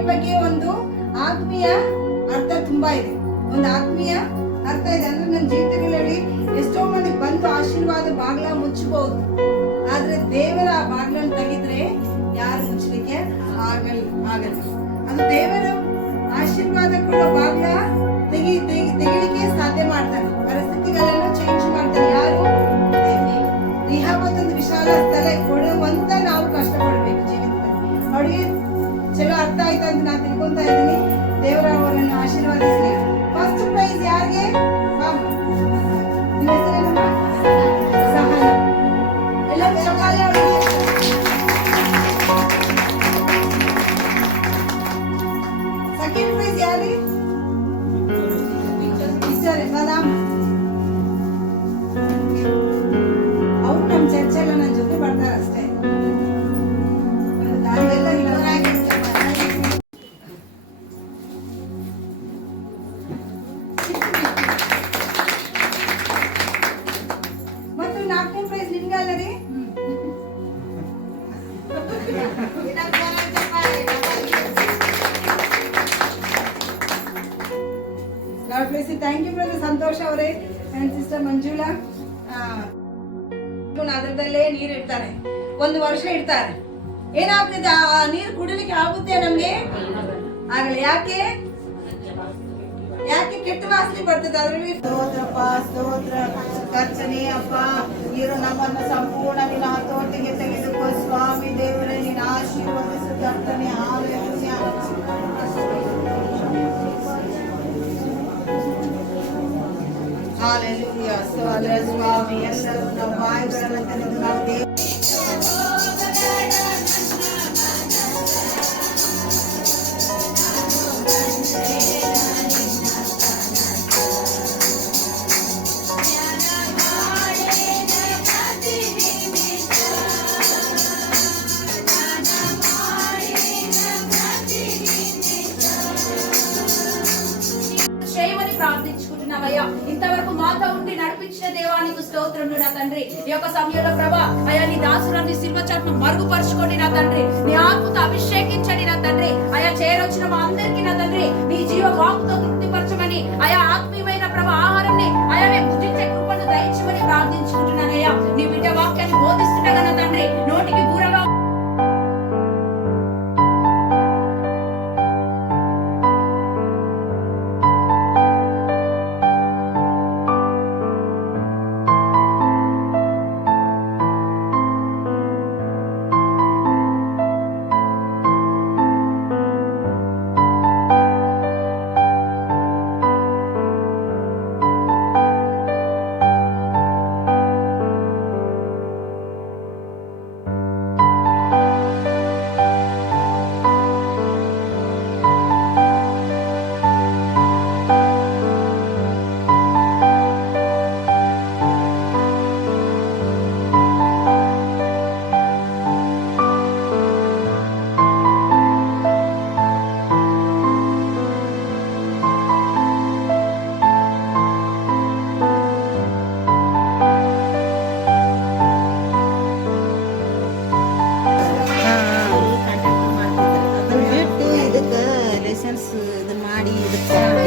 Date ಬಗ್ಗೆ ಒಂದು ಆತ್ಮೀಯ ಅರ್ಥ ತುಂಬಾ ಇದೆ. ಒಂದು ಆತ್ಮೀಯ ಅರ್ಥ ಇದೆ. ಅಂದ್ರೆ ನನ್ನ ಜೀವಿತಗಳಲ್ಲಿ ಎಷ್ಟೋ ಮಂದಿ ಬಂದು ಆಶೀರ್ವಾದ ಬಾಗ್ಲ ಮುಚ್ಚಬಹುದು, ಆದ್ರೆ ದೇವರ ಆ ಬಾಗ್ಲನ್ನು ತೆಗಿದ್ರೆ ಯಾರು ಮುಚ್ಚಲಿಕ್ಕೆ ಆಗಲ್ಲ. ಅದು ದೇವರ ಆಶೀರ್ವಾದ ಕೊಡೋ ಬಾಗ್ಲ ತೆಗಿಲಿಕ್ಕೆ ಸಾಧ್ಯ ಮಾಡ್ತಾನೆ. ಪರಿಸ್ಥಿತಿಗಳನ್ನು ಚೇಂಜ್ ಮಾಡ್ತಾನೆ. ಯಾರು? ರಿಹಾಬತ್ತೊಂದು ವಿಶಾಲ ಸ್ಥಳ ಕೊಡುವಂತ ನಾವು ಕಷ್ಟಪಡ್ಬೇಕು ಜೀವಿತದಲ್ಲಿ. ಅವಳಿಗೆ ಚಲೋ ಅರ್ಥ ಆಯ್ತು ಅಂತ ನಾನು ತಿಳ್ಕೊಂತ ಇದ್ದೀನಿ. ದೇವರ ಅವರನ್ನು ಆಶೀರ್ವಾದಿಸಲಿ. ಫಸ್ಟ್ ಪ್ರೈಸ್ ಯಾರಿಗೆ? ನಿಮ್ಮ ಹೆಸರೇನಮ್ಮ? ಸಹನ. ಎಲ್ಲ ಚಪ್ಪಾಳೆ ಅವಳಿಗೆ. ಸೆಕೆಂಡ್ ಪ್ರೈಸ್ ಯಾರಿಗೆ? ಅವರು ನಮ್ಮ ಚರ್ಚೆಲ್ಲ ನನ್ನ ಜೊತೆ ಬರ್ತಾರೆ ಅಷ್ಟೇ. ಮತ್ತು 4ನೇ ಪ್ರೈಸ್ ನಿಮ್ಗೆ ಅಲ್ಲ ರೀ? ಥ್ಯಾಂಕ್ ಯು ಬ್ರದರ್ ಸಂತೋಷ್ ಅವರೇ ಅಂಡ್ ಸಿಸ್ಟರ್ ಮಂಜುಳಾ. ಅದರದಲ್ಲೇ ನೀರು ಇಡ್ತಾರೆ, 1 ವರ್ಷ ಇಡ್ತಾರೆ. ಏನಾಗ್ತದೆ? ಆ ನೀರು ಕುಡಿಲಿಕ್ಕೆ ಆಗುತ್ತೆ ನಮ್ಗೆ? ಆಗಲ್ಲ. ಯಾಕೆ? ಕೆಟ್ಟ ವಾಸನೆ ಬರ್ತದೆ ಅದರಲ್ಲಿ. ಸ್ತೋತ್ರಪ್ಪ, ಸ್ತೋತ್ರ ಕರ್ತನೇ. ಅಪ್ಪ, ನೀರು ನಮ್ಮನ್ನು ಸಂಪೂರ್ಣ ನಿನ್ನ ಹತೋಟಿಗೆ ತೆಗೆದುಕೋ ಸ್ವಾಮಿ ದೇವರೇ. ನಿನ್ನ ಆಶೀರ್ವದಿಸು ಕರ್ತನೇ. ಹಾಲೆಲೂಯಾ. ಹಾಲೆಲೂಯಾ. ಸೋದರ ಸ್ವಾಮಿ, ಎಲ್ಲರೂ ನಾವು ಬಾಯಿಗಳನ್ನು ತೆರೆದು ನಾವು ప్రార్థించుకుంటున్నామయ్యా. ఇంతవరకు మాతో ఉండి నడిపించిన దేవానికి స్తోత్రములు నా తండ్రి. ఈ యొక్క సమయంలో ప్రభా అయ్యా నీ దాసురాన్ని సిల్వ చాటును మరుగుపరచుకోండి నా తండ్రి. నీ ఆత్మతో అభిషేకించండి నా తండ్రి. అయా చేరొచ్చిన మా అందరికీ నా తండ్రి నీ జీవ వాక్కుతో తృప్తిపరచమని, అయా ఆత్మీయమైన ప్రభా ఆహారాన్ని అయా మేము భుజించే కృపను దయచేయమని ప్రార్థించుకుంటున్నానయ్యా. నీ బిడ్డ వాక్యాన్ని బోధిస్తుండగా నా తండ్రి నోటికి బూరగా ಇದನ್ನ ಮಾಡಿ ಇದಕ್ಕೆ